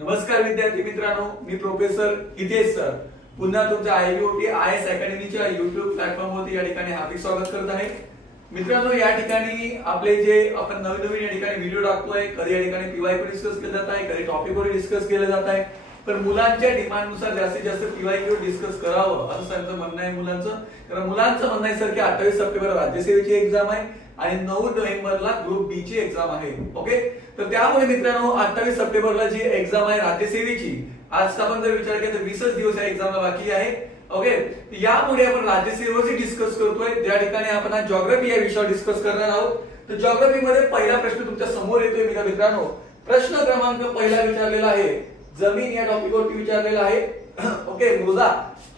नमस्कार विद्यार्थी मित्रांनो, मी प्रोफेसर हितेश सर पुन्हा तुमच्या आयबीओटी आयएस अकॅडमीच्या YouTube प्लॅटफॉर्मवरती या ठिकाणी हार्दिक स्वागत करत आहे। मित्रांनो, या ठिकाणी आपले जे आपण नवीन या ठिकाणी व्हिडिओ टाकतोय, कधी या ठिकाणी पीवायक्यू डिस्कस केलं जात आहे, कधी टॉपिकवर डिस्कस केलं जात आहे। पण मुलांच्या डिमांडनुसार जास्तीत जास्त पीवायक्यू डिस्कस करावं असं त्यांचं म्हणणं आहे मुलांचं। कारण मुलांचं म्हणणं आहे सर की 28 सप्टेंबर राज्यसेवेची एक्झाम आहे आणि 9 नोव्हेंबरला ग्रुप बी ची एक्झाम आहे। ओके, तर त्यामुळे मित्रांनो 28 सप्टेंबरला जी एक्झाम आहे राज्यसेवेची, आज आपण जर विचार केला तर 20 दिवस या एक्झामला बाकी आहे। ओके, यामुळे आपण राज्यसेवेवरती डिस्कस करतोय, त्या ठिकाणी आपण आज जिओग्राफी या विषयावर डिस्कस करणार आहोत। तर जिओग्राफी मध्ये पहिला प्रश्न तुमच्या समोर येतोय मित्रांनो। प्रश्न क्रमांक पहिला विचारलेला आहे, जमीन या टॉपिकवरती विचारलेला आहे। ओके, मृदा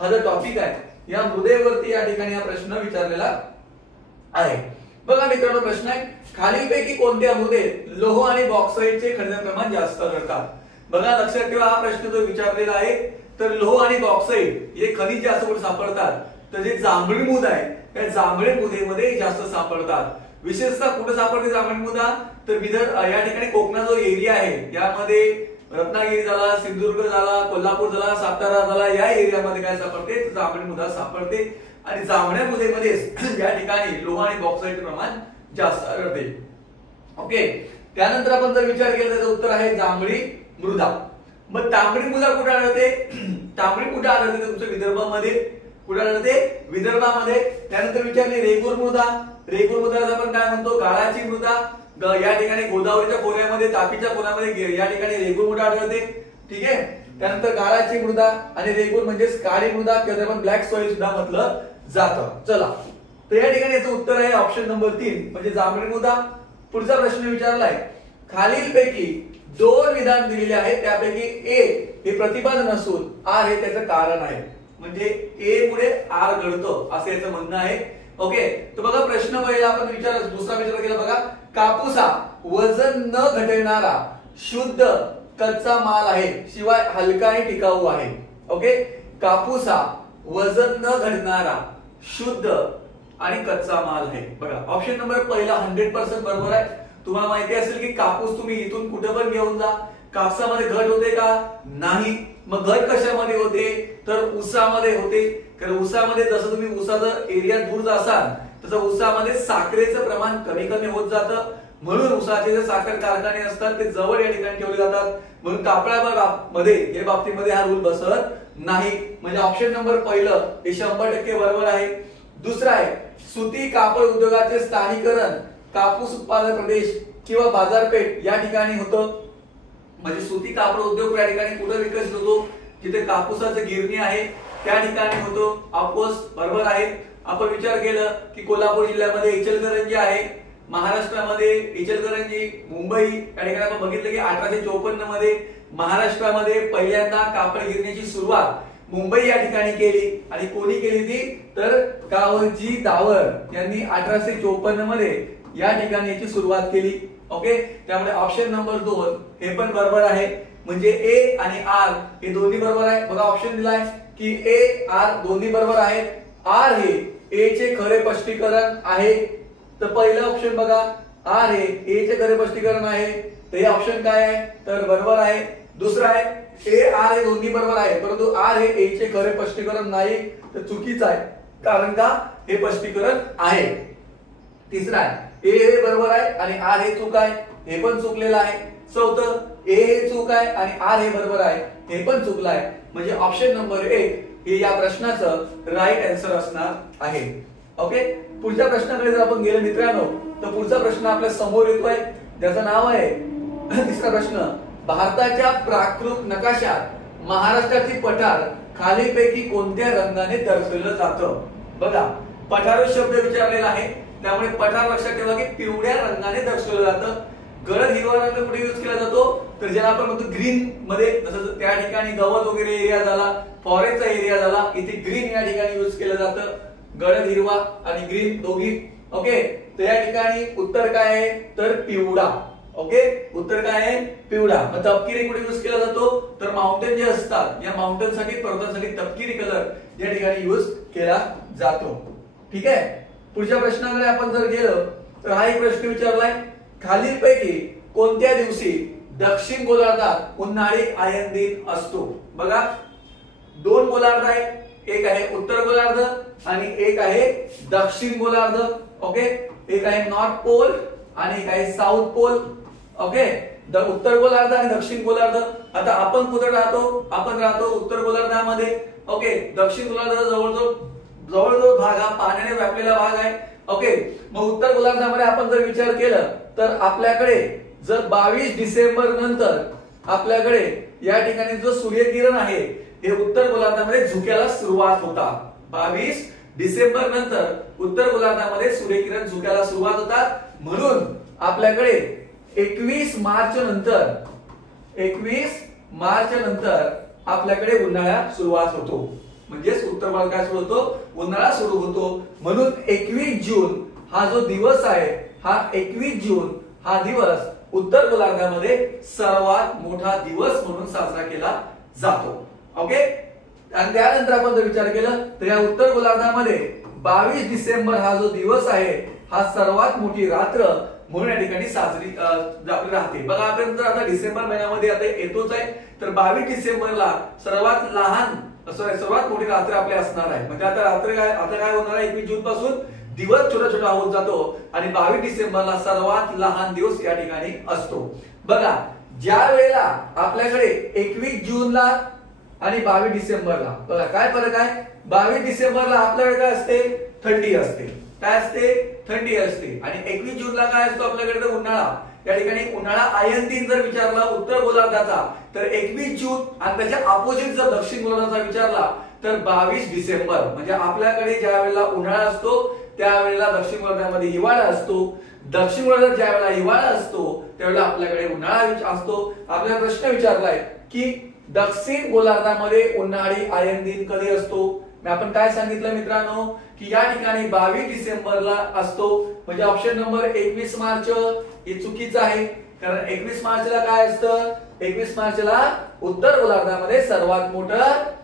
हा जो टॉपिक आहे, या मृदेवरती या ठिकाणी हा प्रश्न विचारलेला आहे। बघा मित्रांनो, प्रश्न आहे, खालीलपैकी कोणत्या मृदेत लोह आणि बॉक्साईटचे खनिज प्रमाण जास्त आढळतात? बघा, लक्षात ठेवा, हा प्रश्न जो विचारलेला आहे, तर लोह आणि बॉक्साईट हे खनिज जास्त कुठे सापडतात? तर जे जांभळी मृदा आहे, त्या जांभळी मृदेमध्ये जास्त सापडतात। विशेषतः कुठे सापडते जांभळी मृदा? तर विदर्भ या ठिकाणी कोकणा जो एरिया आहे, यामध्ये रत्नागिरी झाला, सिंधुदुर्ग झाला, कोल्हापूर झाला, सातारा झाला, या एरियामध्ये काय सापडते? जांभळी मृदा सापडते आणि जांभळ्या मृदेमध्ये या ठिकाणी लोह आणि बॉक्साईटचे प्रमाण जास्त आढळते। ओके, त्यानंतर आपण जर विचार केला तर उत्तर आहे जांभळी मृदा। मग तांबडी मृदा कुठे आढळते? तांबडी कुठे आढळते? तुमच्या विदर्भामध्ये कुठे आढळते? विदर्भामध्ये। त्यानंतर विचारले रेगूर मृदा। रेगूर मृदा आपण काय म्हणतो? गाळाची मृदा। या ठिकाणी गोदावरीच्या खोऱ्यामध्ये, तापीच्या खोऱ्यामध्ये या ठिकाणी रेगूर मृदा आढळते। ठीक आहे, त्यानंतर गाळाची मृदा आणि रेगूर म्हणजे काळी मृदा किंवा आपण ब्लॅक सॉइल सुद्धा म्हटलं जातं। चला, तर या ठिकाणी याचं उत्तर आहे ऑप्शन नंबर 3 म्हणजे जांभळी मृदा। पुढचा प्रश्न विचारलाय, खालीलपैकी 2 विधान दिलेले आहेत, त्यापैकी ए हे प्रतिपादन नसून आर हे त्याचं कारण आहे। म्हणजे ए मुळे आर घडतं असं याचं म्हणणं आहे। ओके, तर बघा, प्रश्न पहिला आपण दुसरा विचार केला। बघा, कापूस हा वजन न घटणारा शुद्ध कच्चा माल आहे, शिवाय हलका आणि टिकाऊ आहे। ओके, कापूस हा वजन न घटणारा शुद्ध आणि कच्चा माल आहे। बघा, ऑप्शन नंबर पहिला 100% बरोबर आहे। तुम्हाला माहिती असेल की कापूस तुम्ही इथून कुठे पण घेऊन जा, कापसामध्ये घट होते का? नाही। मग घट कशामध्ये होते? तर ऊसामध्ये होते। कारण ऊसामध्ये जसं तुम्ही ऊसाचा एरिया दूर जासाल तसं ऊसामध्ये साखरेचं प्रमाण कमी कमी होत जातं, म्हणून ऊसाचे जे साखर कारखाने असतात ते जवळ या ठिकाणी ठेवले जातात, म्हणून कापडामध्ये या बाबतीमध्ये हा रूल बसत नाही। म्हणजे ऑप्शन नंबर पहिलं हे 100% बरोबर आहे। दुसरा आहे, सुती कापड उद्योगाचे स्थानिकरण कापूस उत्पादन प्रदेश किंवा बाजारपेठ या ठिकाणी होतं। म्हणजे सुती कापड उद्योग या ठिकाणी कुठे विकसित होतो? जिथे कापूसाची गिरणी आहे त्या ठिकाणी होतो। ऑफकोर्स बरोबर आहे। आपण विचार केलं की कोल्हापूर जिल्ह्यामध्ये इचलकरंजी आहे, महाराष्ट्रामध्ये इचलकरंजी, मुंबई या ठिकाणी आपण बघितलं की 1854 मध्ये महाराष्ट्रामध्ये पहिल्यांदा कापड गिरणीची सुरुवात मुंबई या ठिकाणी केली आणि कोणी केली ती? तर कावळजी दावर यांनी 1854 मध्ये या ठिकाणी याची सुरुवात केली। ओके, त्यामुळे ऑप्शन नंबर 2 हे पण बरोबर आहे। म्हणजे ए आणि आर हे दोन्ही बरोबर आहे। बघा, ऑप्शन दिलाय की ए आर दोन्ही बरोबर आहेत। आर हे ए चे खरे स्पष्टीकरण आहे। तर पहिलं ऑप्शन बघा, आर हे ए चे खरे स्पष्टीकरण आहे, तर हे ऑप्शन काय आहे? तर बरोबर आहे। दुसरा आहे ए आर हे दोन्ही बरोबर आहे, परंतु आर हे ए चे खरे स्पष्टीकरण नाही, तर चुकीचं आहे, कारण का हे स्पष्टीकरण आहे। तिसरा आहे ए हे बरोबर आहे आणि आर हे चूक आहे, हे पण चुकलेलं आहे। चौथं, ए हे चूक आहे आणि आर हे बरोबर आहे, हे पण चुकलं आहे। म्हणजे ऑप्शन नंबर 1 हे या प्रश्नाचं राईट आन्सर असणार आहे। ओके, पुढच्या प्रश्नाकडे जर आपण गेलो मित्रांनो, तर पुढचा प्रश्न आपल्या समोर येतोय, ज्याचं नाव आहे तिसरा प्रश्न, भारताच्या प्राकृत नकाशात महाराष्ट्राची पठार खालीलपैकी कोणत्या रंगाने दर्शवलं जातं? बघा, पठार शब्द विचारलेला आहे, त्यामुळे पठार लक्षात ठेवा की पिवळ्या रंगाने दर्शवलं जातं। गडद हिरवा रंग कुठे यूज केला जातो? तर ज्याला आपण म्हणतो ग्रीन मध्ये, जसं त्या ठिकाणी गवत वगैरे एरिया झाला, फॉरेस्टचा एरिया झाला, इथे ग्रीन या ठिकाणी यूज केलं जातं। गडद हिरवा आणि ग्रीन दोघी। ओके, तर या ठिकाणी उत्तर काय आहे? तर पिवळा। ओके, उत्तर काय आहे? पिवळा। मग तपकिरी कुठे यूज केला जातो? तर माउंटेन जे असतात, या माउंटेन साठी, पर्वतासाठी तपकिरी कलर या ठिकाणी यूज केला जातो। ठीक आहे, पुढच्या प्रश्नाकडे आपण जर गेलो तर हा एक प्रश्न विचारलाय, खालीलपैकी कोणत्या दिवशी दक्षिण गोलार्धात उन्हाळी आयन दिन असतो। बघा दोन गोलार्ध आहेत, एक आहे उत्तर गोलार्ध आणि एक आहे दक्षिण गोलार्ध। ओके, एक आहे नॉर्थ पोल आणि एक आहे साऊथ पोल। ओके, उत्तर गोलार्ध आणि दक्षिण गोलार्ध। आता आपण कुठे राहतो? आपण राहतो उत्तर गोलार्धामध्ये। ओके, दक्षिण गोलार्धाचा जवळजवळ भाग हा पाण्याने व्यापलेला भाग आहे। ओके, मग उत्तर गोलार्धामध्ये आपण जर विचार केला तर आपल्याकडे जर 22 डिसेंबर नंतर आपल्याकडे या ठिकाणी जो सूर्यकिरण आहे हे उत्तर गोलार्धामध्ये झुकायला सुरुवात होतात। 22 डिसेंबर नंतर उत्तर गोलार्धामध्ये सूर्यकिरण झुकायला सुरुवात होतात, म्हणून आपल्याकडे 21 मार्च नंतर आपल्याकडे उन्हाळा सुरुवात होतो। म्हणजेच उत्तर गोलार्धात सुरू होतो, उन्हाळा सुरू होतो। म्हणून 21 जून हा जो दिवस आहे, हा 21 जून हा दिवस उत्तर गोलार्धामध्ये सर्वात मोठा दिवस म्हणून साजरा केला जातो। ओके, आणि त्यानंतर आपण जर विचार केला तर या उत्तर गोलार्धामध्ये 22 डिसेंबर हा जो दिवस आहे हा सर्वात मोठी रात्र म्हणून या ठिकाणी साजरी राहते। बघा आपण जर आता डिसेंबर महिन्यामध्ये आता येतोच आहे, तर 22 डिसेंबरला सर्वात मोठी रात्र आपली असणार आहे। म्हणजे आता काय होणार आहे, 21 जून पासून दिवस छोटा छोटा होत जातो आणि 22 डिसेंबरला सर्वात लहान दिवस या ठिकाणी असतो। बघा ज्या वेळेला आपल्याकडे 21 जूनला आणि 22 डिसेंबरला बघा काय फरक आहे। 22 डिसेंबरला आपल्याकडे काय असते? थंडी असते। काय असते? थंडी असते। आणि 21 जूनला काय असतो आपल्याकडे? उन्हाळा। या ठिकाणी उन्हाळा आयन दिन जर विचारला उत्तर गोलार्धाचा तर 21 जून, आणि त्याच्या अपोजिट जर दक्षिण गोलार्धाचा विचारला तर 22 डिसेंबर। म्हणजे आपल्याकडे ज्या वेळेला उन्हाळा असतो त्यावेळेला दक्षिण गोलार्धामध्ये हिवाळा असतो, दक्षिण गोलार्धात ज्या वेळेला हिवाळा असतो त्यावेळेला आपल्याकडे उन्हाळा असतो। आपल्याला प्रश्न विचारलाय की दक्षिण गोलार्धामध्ये उन्हाळी आयन दिन कधी असतो? आपण काय सांगितलं मित्रांनो की या ठिकाणी 22 डिसेंबरला असतो। म्हणजे ऑप्शन नंबर 21 मार्च हे चुकीचं आहे, कारण 21 मार्चला काय असतं? 21 मार्चला उत्तर गोलार्धामध्ये सर्वात मोठं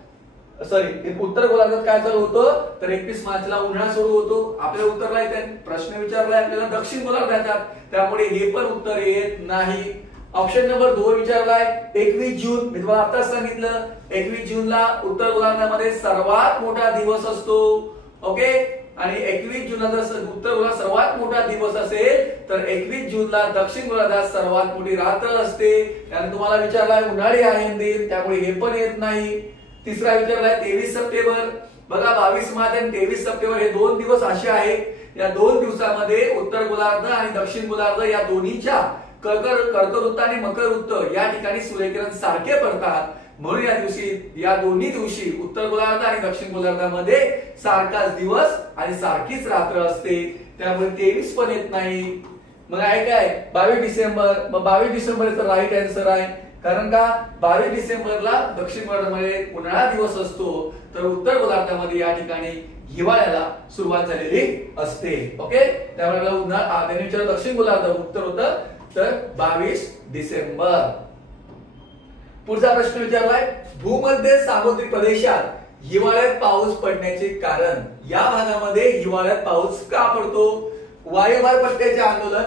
उत्तर गोलार्धात काय चालू होतं? तर 21 मार्चला उन्हाळा सुरू होतो। आपल्याला उत्तरला येते प्रश्न विचारलाय आपल्याला दक्षिण गोलार्धात, त्यामुळे हे पण उत्तर येत नाही। ऑप्शन नंबर 2 विचारलाय 21 जून। मी तुम्हाला आताच सांगितलं 21 जूनला उत्तर गोलार्धामध्ये सर्वात मोठा दिवस असतो। ओके, आणि 21 जूनला जर उत्तर गोलार्धात सर्वात मोठा दिवस असेल तर 21 जूनला दक्षिण गोलार्धात सर्वात मोठी रात्र असते। आणि तुम्हाला विचारलाय उन्हाळी आयन दिन, त्यामुळे हे पण येत नाही। तिसरा विचारलाय 23 सप्टेंबर। बघा 22 मार्च आणि 23 सप्टेंबर हे दोन दिवस असे आहेत, या दोन दिवसामध्ये उत्तर गोलार्ध आणि दक्षिण गोलार्ध या दोन्हीच्या कर्कवृत्त आणि मकर वृत्त या ठिकाणी सूर्यकिरण सारखे पडतात, म्हणून या दोन्ही दिवशी उत्तर गोलार्ध आणि दक्षिण गोलार्धामध्ये सारखाच दिवस आणि सारखीच रात्र असते, त्यामुळे 23 पण येत नाही। मग आहे काय 22 डिसेंबर। मग 22 डिसेंबर तर राईट आन्सर आहे, कारण का 22 डिसेंबरला दक्षिण गोलार्धामध्ये उन्हाळा दिवस असतो, तर उत्तर गोलार्धामध्ये या ठिकाणी हिवाळ्याला सुरुवात झालेली असते। ओके, त्यामुळे उन्हाळा दक्षिण गोलार्ध उत्तर होतं तर 22 डिसेंबर। पुढचा प्रश्न विचारलाय भूमध्य सामुद्रिक प्रदेशात हिवाळ्यात पाऊस पडण्याचे कारण। या भागामध्ये हिवाळ्यात पाऊस का पडतो? वायुभार पट्ट्याचे आंदोलन।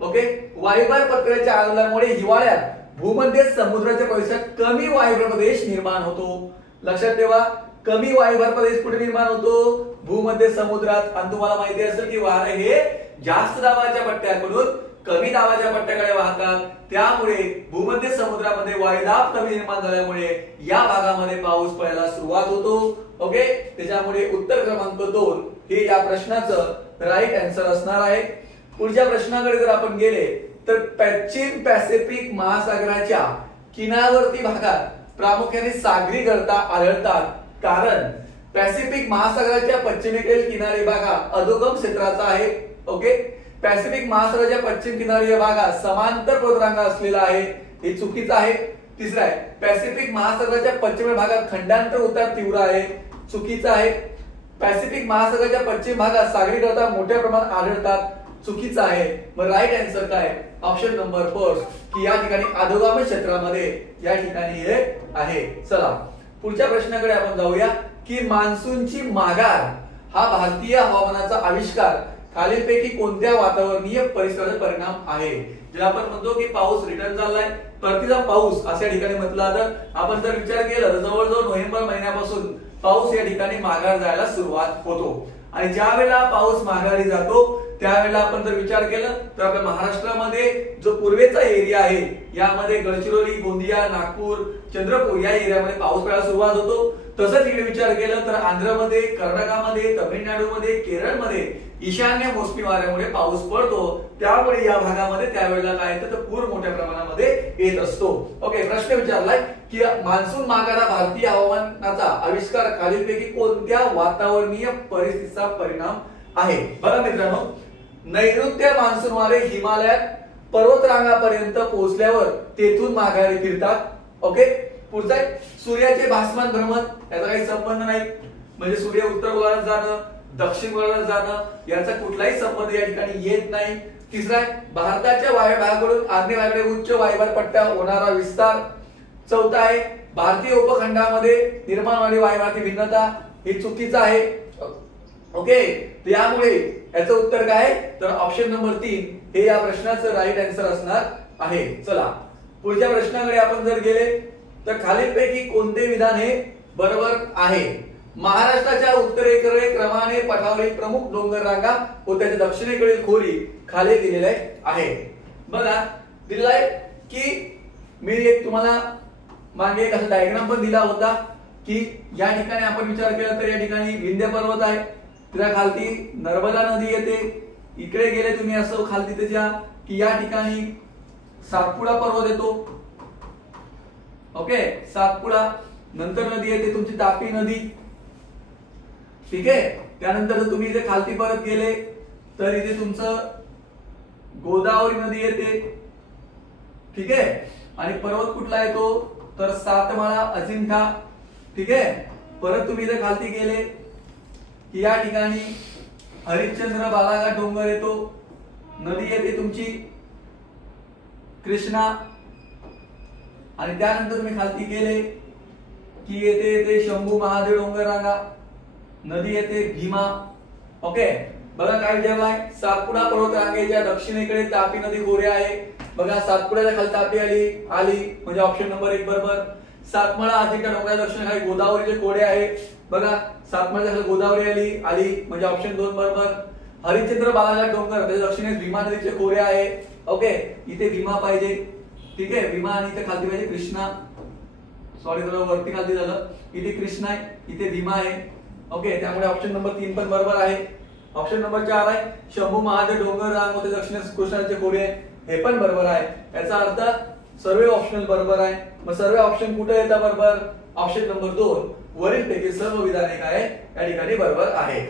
ओके, वायुभार पट्ट्याच्या आंदोलनामुळे हिवाळ्यात भूमध्य समुद्राच्या प्रदेशात कमी वायुभार प्रदेश निर्माण होतो। लक्षात ठेवा, कमी वायुभार प्रदेश कुठे निर्माण होतो? भूमध्य समुद्रात। आणि तुम्हाला माहिती असेल की वारे हे जास्त दाबाच्या पट्ट्याकडून कमी दाबाच्या पट्ट्याकडे वाहतात, त्यामुळे भूमध्य समुद्रामध्ये वायुदाब कमी निर्माण झाल्यामुळे या भागामध्ये पाऊस पडायला सुरुवात होतो। ओके, त्याच्यामुळे उत्तर क्रमांक 2 हे या प्रश्नाचं राईट आन्सर असणार आहे। पुढच्या प्रश्नाकडे जर आपण गेले तर पश्चिम पॅसिफिक महासागराच्या किनारवर्ती भागात प्रामुख्याने सागरी गळता आढळतात, कारण पॅसिफिक महासागराच्या पश्चिमेकडील किनारी भाग अधोगम क्षेत्राचा आहे। ओके, पॅसिफिक महासागराच्या पश्चिम किनारी भागात समांतर पर्वतरांगा असलेला आहे, हे चुकीचं आहे। तिसरा आहे पॅसिफिक महासागराच्या पश्चिम भागात खंडांतर उतार तीव्र आहे, चुकीचं आहे। पॅसिफिक महासागराच्या पश्चिम भागात सागरी गळता मोठ्या प्रमाणात आढळतात, चुकीचं आहे। मग राईट आन्सर काय? ऑप्शन नंबर 4 की या ठिकाणी अधोगामी क्षेत्रामध्ये या ठिकाणी हे आहे। चला पुढच्या प्रश्नाकडे आपण जाऊया की मान्सूनची माघार हा भारतीय हवामानाचा आविष्कार खालीलपैकी कोणत्या वातावरणीय परिसराचा परिणाम आहे? ज्याला आपण म्हणतो की पाऊस रिटर्न चाललाय, परतीचा पाऊस अशा ठिकाणी म्हटलं जातं. आपण जर विचार केला तर जवळजवळ नोव्हेंबर महिन्यापासून पाऊस या ठिकाणी माघार जायला सुरुवात होतो. आणि ज्या वेळेला पाऊस माघारी जातो त्यावेळेला आपण जर विचार केला तर आपल्या महाराष्ट्रामध्ये जो पूर्वेचा एरिया आहे यामध्ये गडचिरोली, गोंदिया, नागपूर, चंद्रपूर या एरियामध्ये पाऊस पडायला सुरुवात होतो. तसंच इकडे विचार केला तर आंध्रमध्ये, कर्नाटकामध्ये, तामिळनाडूमध्ये, केरळमध्ये ईशान्य मोसमी वाऱ्यामुळे पाऊस पडतो. त्यामुळे या भागामध्ये त्यावेळेला काय येतं तर पूर मोठ्या प्रमाणामध्ये येत असतो. ओके, प्रश्न विचारलाय की मान्सून माघार हा भारतीय हवामानाचा आविष्कार खालीलपैकी कोणत्या वातावरणीय परिस्थितीचा परिणाम आहे? बघा मित्रांनो, नैऋत्य मान्सून वारे हिमालयात पर्वतरांगापर्यंत पोहोचल्यावर तेथून माघारी फिरतात. ओके, पुढचा आहे सूर्याचे भासमान भ्रमण, याचा काही संबंध नाही. म्हणजे सूर्य उत्तर गोलार्धात जाणं, दक्षिण गोलार्धात जाणं याचा कुठलाही संबंध या ठिकाणी येत नाही. तिसरा आहे भारताच्या वायव्याकडून आग्नेयेकडे उच्च वायुभार पट्ट्या होणारा विस्तार. चौथा आहे भारतीय उपखंडामध्ये निर्माण होणारी वायुभाराची भिन्नता, हे चुकीचं आहे. ओके, त्यामुळे याचं उत्तर काय तर ऑप्शन नंबर 3 हे या प्रश्नाचं राईट आन्सर असणार आहे. चला पुढच्या प्रश्नाकडे आपण जर गेले तर खालीलपैकी कोणते विधान हे बरोबर आहे? महाराष्ट्राच्या उत्तरेकडे क्रमाने पठावरील प्रमुख डोंगर रांगा व त्याच्या दक्षिणेकडील खोरी खाली दिलेले आहे. बघा दिलेला आहे की मी एक तुम्हाला मागे एक असा डायग्राम पण दिला होता की या ठिकाणी आपण विचार केला तर या ठिकाणी विंध्य पर्वत आहे, त्या खालती नर्मदा नदी येते. इकडे गेले तुम्ही असं खालती त्याच्या की या ठिकाणी सातपुडा पर्वत येतो. ओके, सातपुडा नंतर नदी येते तुमची तापी नदी. ठीक आहे, त्यानंतर तुम्ही इथे खालती परत गेले तर इथे तुमचं गोदावरी नदी येते. ठीक आहे, आणि पर्वत कुठला येतो तर सातमाळा, अजिंठा. ठीक आहे, परत तुम्ही इथे खालती गेले की या ठिकाणी हरिश्चंद्र बालाघाट डोंगर येतो. नदी येते तुमची कृष्णा. आणि त्यानंतर तुम्ही खालती गेले की येते शंभू महादेव डोंगर रांगा, नदी येते भीमा. ओके, बघा काय विचारलाय, सातपुडा पर्वत रांगेच्या दक्षिणेकडे तापी नदी खोरे आहे. बघा सातपुड्याच्या खाली तापी आली म्हणजे ऑप्शन नंबर 1 बरोबर. सातमाळा अजिंठा डोंगराच्या दक्षिणेकडे गोदावरीचे खोरे आहे. बघा सातमाळ्याच्या खाली गोदावरी आली म्हणजे ऑप्शन 2 बरोबर. हरिश्चंद्र बालाघाट डोंगर त्याच्या दक्षिणेस भीमा नदीचे खोरे आहे. ओके, इथे भीमा पाहिजे. ठीक आहे, भीमा आणि इथे खालती पाहिजे कृष्णा. सॉरी थोडं वरती खालती झालं. इथे कृष्णा आहे, इथे भीमा आहे. ओके, त्यामुळे ऑप्शन नंबर 3 पण बरोबर आहे. ऑप्शन नंबर 4 आहे शंभू महादेव डोंगर रांग होते दक्षिणेस कृष्णाचे खोरे, हे पण बरोबर आहे. याचा अर्थ सर्व ऑप्शनल बरोबर आहे. मग सर्व ऑप्शन कुठे येतात बरोबर? ऑप्शन नंबर 2 वरील पैकी सर्व विधाने काय या ठिकाणी बरोबर आहे.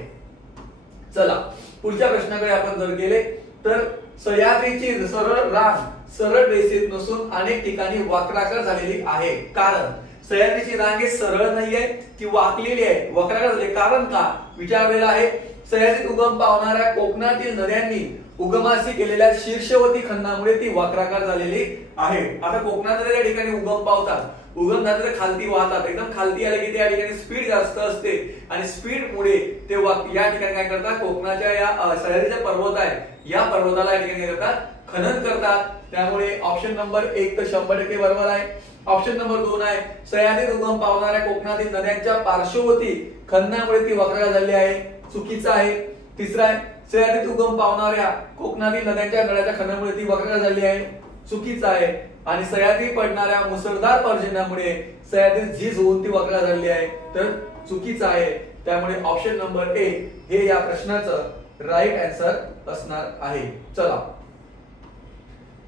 चला पुढच्या प्रश्नाकडे आपण जर गेले तर सह्याद्रीची सरळ रांग सरळ रेषेत नसून अनेक ठिकाणी वक्राकार झालेली आहे. कारण सह्याद्रीची रांग ही सरळ नाहीये, ती वाकलेली आहे, वक्राकार झाली. कारण का विचारलेला आहे, सह्याद्रीत उगम पावणाऱ्या कोकणातील नद्यांनी उगमाशी केलेल्या शीर्षवती खंडामुळे ती वक्राकार झालेली आहे. आता कोकणात त्या ठिकाणी उगम पावतात, उगम झाले तर खालती वाहतात. एकदम खालती आले की त्या ठिकाणी स्पीड जास्त असते आणि स्पीड मुळे ते या ठिकाणी काय करतात, कोकणाच्या या सह्याद्रीचा पर्वत आहे या पर्वताला या ठिकाणी काय करतात, खनन करतात. त्यामुळे ऑप्शन नंबर 1 तर 100% बरोबर आहे. ऑप्शन नंबर 2 आहे सह्याद्रीत उगम पावणाऱ्या कोकणातील नद्यांच्या पार्श्ववर्ती खननामुळे ती वक्राकार झाली आहे, चुकीचा आहे. तिसरा आहे सह्याद्रीत उगम पावणाऱ्या कोकणातील नद्यांच्या गळ्याच्या खननामुळे ती वक्राकार झाली आहे, चुकीचा आहे. आणि सह्याद्री पडणाऱ्या मुसळधार पर्जन्यामुळे सह्याद्री झीज होऊन ती वक्राकार झाली आहे, तर चुकीचा आहे. त्यामुळे ऑप्शन नंबर 1 हे या प्रश्नाचं राईट आन्सर असणार आहे. चला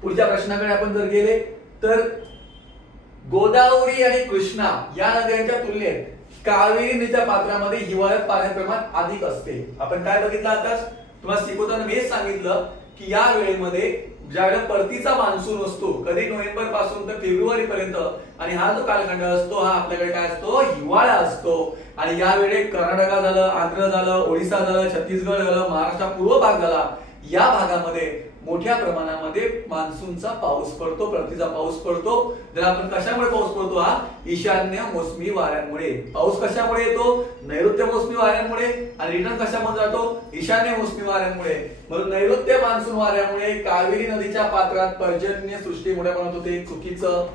पुढच्या प्रश्नाकडे आपण जर गेले तर गोदावरी आणि कृष्णा या नद्यांच्या तुलनेत कावेरी नदीच्या पात्रामध्ये हिवाळ्यात पाण्याचे प्रमाण अधिक असते. आपण काय बघितलं आताच तुम्हाला शिकवताना मी सांगितलं की या वेळेमध्ये ज्यावेळेला परतीचा मान्सून असतो, कधी नोव्हेंबर पासून तर फेब्रुवारी पर्यंत, आणि हा जो कालखंड असतो हा आपल्याकडे काय असतो, हिवाळा असतो. आणि यावेळी कर्नाटक झालं, आंध्र झालं, ओडिसा झालं, छत्तीसगड झालं, महाराष्ट्र पूर्व भाग झाला, या भागामध्ये मोठ्या प्रमाणामध्ये मान्सूनचा पाऊस पडतो, परतीचा पाऊस पडतो. तर आपण कशामुळे पाऊस पडतो? हा ईशान्य मोसमी वाऱ्यांमुळे. पाऊस कशामुळे येतो? नैऋत्य मोसमी वाऱ्यांमुळे. आणि रिटर्न कशामध्ये जातो? ईशान्य मोसमी वाऱ्यांमुळे. म्हणून नैऋत्य मान्सून वाऱ्यामुळे कावेरी नदीच्या पात्रात पर्जन्य सृष्टी मोठ्या प्रमाणात होते. चुकीचं.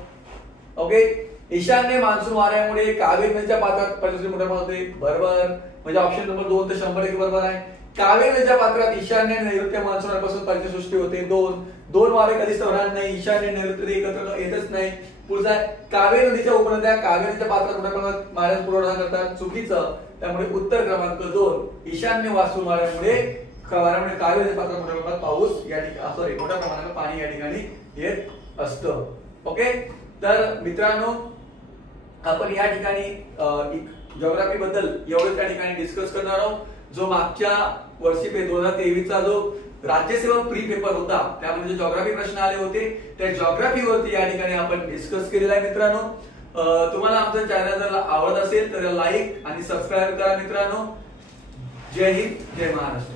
ओके. ईशान्य मान्सून वाऱ्यामुळे कावेरी नदीच्या पात्रात पर्जन्य मोठ्या प्रमाणात होते. बरोबर. म्हणजे ऑप्शन नंबर 2 तर 100% बरोबर आहे. कावेरी नदीच्या पात्रात ईशान्य आणि नैऋत्य मान्सून वाऱ्यापासून पर्जन्य सृष्टी होते. 2 वारे कधीच होणार नाही. ईशान्य नैऋत्य एकत्र येतच नाही. पुढचा कावेरी नदीच्या उपनद्या कावेरी नदीच्या पात्रात मोठ्या प्रमाणात पाण्याचा पुरवठा करतात. चुकीचं. त्यामुळे उत्तर क्रमांक 2 ईशान्य मान्सून वाऱ्यामुळे कावेरी नदीच्या पात्रात मोठ्या प्रमाणात पाऊस या ठिकाणी मोठ्या प्रमाणात पाणी या ठिकाणी येत असतं. ओके. तर मित्रांनो आपण या ठिकाणी जिओग्राफी बद्दल एवढं त्या ठिकाणी डिस्कस करणार आहोत. जो मागच्या वर्षी 2023 चा जो राज्यसेवा प्री पेपर होता त्यामध्ये जे जिओग्राफी प्रश्न आले होते त्या जिओग्राफी वरती या ठिकाणी आपण डिस्कस केलेला आहे. मित्रांनो तुम्हाला आमचं चॅनल जर आवडत असेल तर लाईक आणि सबस्क्राईब करा. मित्रांनो जय हिंद, जय महाराष्ट्र.